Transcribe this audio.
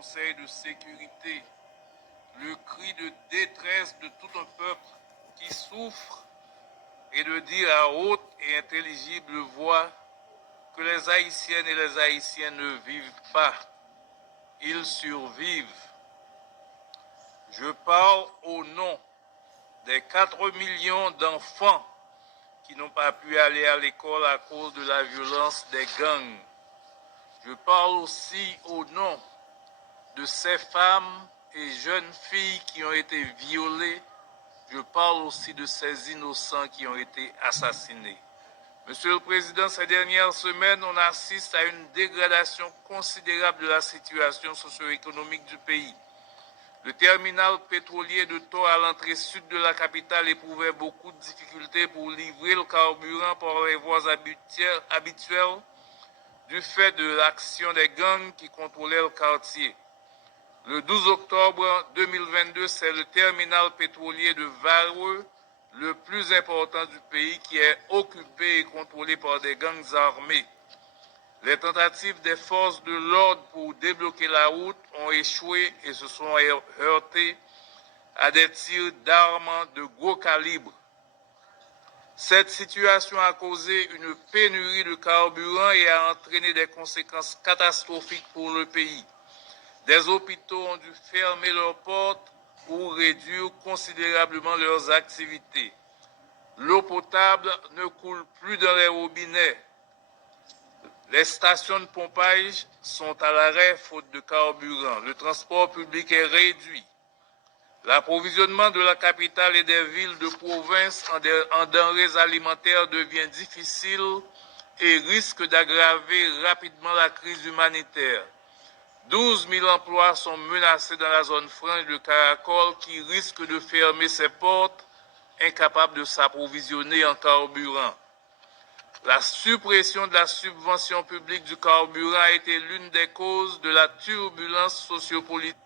Conseil de sécurité, le cri de détresse de tout un peuple qui souffre et de dire à haute et intelligible voix que les Haïtiennes et les Haïtiens ne vivent pas, ils survivent. Je parle au nom des 4 millions d'enfants qui n'ont pas pu aller à l'école à cause de la violence des gangs. Je parle aussi au nom de ces femmes et jeunes filles qui ont été violées. Je parle aussi de ces innocents qui ont été assassinés. Monsieur le Président, ces dernières semaines, on assiste à une dégradation considérable de la situation socio-économique du pays. Le terminal pétrolier de Thor à l'entrée sud de la capitale éprouvait beaucoup de difficultés pour livrer le carburant par les voies habituelles du fait de l'action des gangs qui contrôlaient le quartier. Le 12 octobre 2022, c'est le terminal pétrolier de Vareux, le plus important du pays, qui est occupé et contrôlé par des gangs armés. Les tentatives des forces de l'ordre pour débloquer la route ont échoué et se sont heurtées à des tirs d'armes de gros calibre. Cette situation a causé une pénurie de carburant et a entraîné des conséquences catastrophiques pour le pays. Des hôpitaux ont dû fermer leurs portes ou réduire considérablement leurs activités. L'eau potable ne coule plus dans les robinets. Les stations de pompage sont à l'arrêt faute de carburant. Le transport public est réduit. L'approvisionnement de la capitale et des villes de province en denrées alimentaires devient difficile et risque d'aggraver rapidement la crise humanitaire. 12 000 emplois sont menacés dans la zone franche de Caracol qui risque de fermer ses portes, incapable de s'approvisionner en carburant. La suppression de la subvention publique du carburant a été l'une des causes de la turbulence sociopolitique